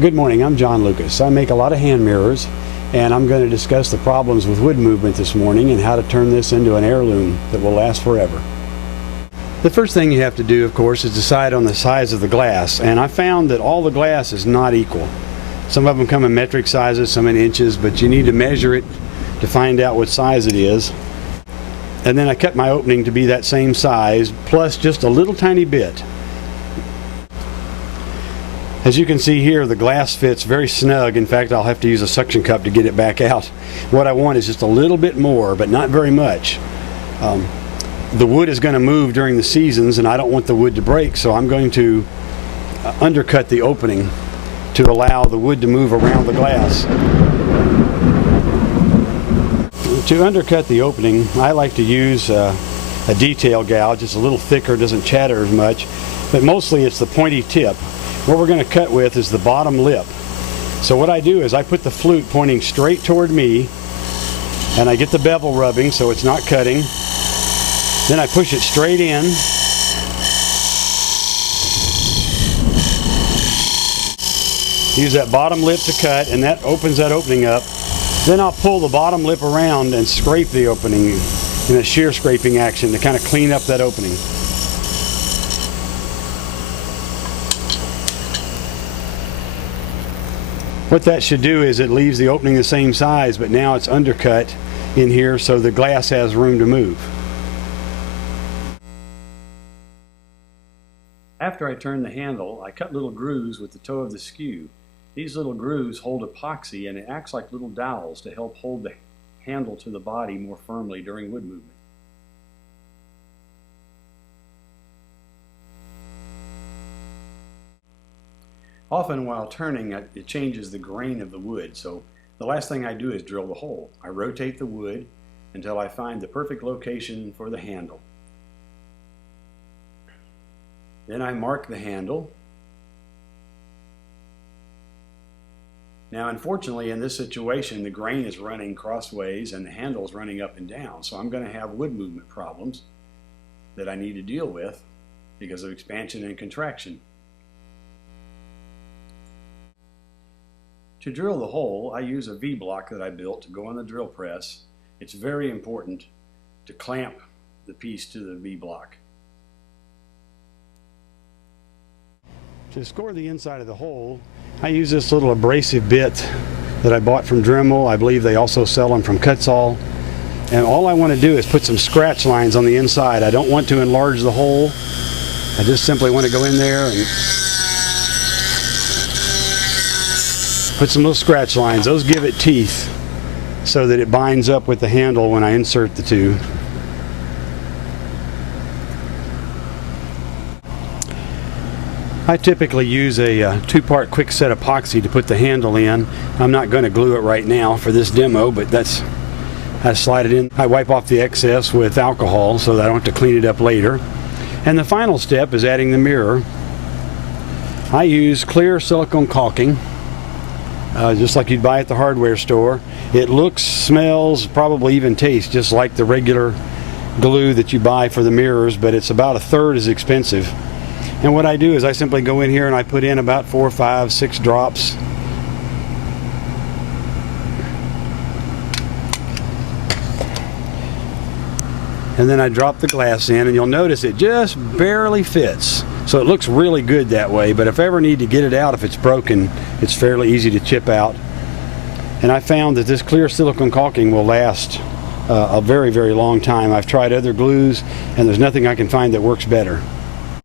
Good morning, I'm John Lucas. I make a lot of hand mirrors, and I'm going to discuss the problems with wood movement this morning and how to turn this into an heirloom that will last forever. The first thing you have to do, of course, is decide on the size of the glass, and I found that all the glass is not equal. Some of them come in metric sizes, some in inches, but you need to measure it to find out what size it is. And then I cut my opening to be that same size, plus just a little tiny bit. As you can see here, the glass fits very snug. In fact, I'll have to use a suction cup to get it back out. What I want is just a little bit more, but not very much. The wood is going to move during the seasons, and I don't want the wood to break, so I'm going to undercut the opening to allow the wood to move around the glass. To undercut the opening, I like to use a detail gouge. It's a little thicker, doesn't chatter as much, but mostly it's the pointy tip. What we're going to cut with is the bottom lip. So what I do is I put the flute pointing straight toward me, and I get the bevel rubbing so it's not cutting. Then I push it straight in. Use that bottom lip to cut, and that opens that opening up. Then I'll pull the bottom lip around and scrape the opening in a shear scraping action to kind of clean up that opening. What that should do is it leaves the opening the same size, but now it's undercut in here so the glass has room to move. After I turn the handle, I cut little grooves with the toe of the skew. These little grooves hold epoxy, and it acts like little dowels to help hold the handle to the body more firmly during wood movement. Often while turning, it changes the grain of the wood, so the last thing I do is drill the hole. I rotate the wood until I find the perfect location for the handle. Then I mark the handle. Now, unfortunately, in this situation, the grain is running crossways and the handle is running up and down, so I'm going to have wood movement problems that I need to deal with because of expansion and contraction. To drill the hole, I use a V-block that I built to go on the drill press. It's very important to clamp the piece to the V-block. To score the inside of the hole, I use this little abrasive bit that I bought from Dremel. I believe they also sell them from Kutzall. And all I want to do is put some scratch lines on the inside. I don't want to enlarge the hole. I just simply want to go in there and put some little scratch lines. Those give it teeth so that it binds up with the handle when I insert the two. I typically use a two-part quick set epoxy to put the handle in. I'm not going to glue it right now for this demo, but I slide it in. I wipe off the excess with alcohol so that I don't have to clean it up later. And the final step is adding the mirror. I use clear silicone caulking. Just like you'd buy at the hardware store. It looks, smells, probably even tastes just like the regular glue that you buy for the mirrors, but it's about a third as expensive. And what I do is I simply go in here and I put in about 4, 5, 6 drops. And then I drop the glass in, and you'll notice it just barely fits. So it looks really good that way, but if I ever need to get it out, if it's broken, it's fairly easy to chip out. And I found that this clear silicone caulking will last a very, very long time. I've tried other glues, and there's nothing I can find that works better.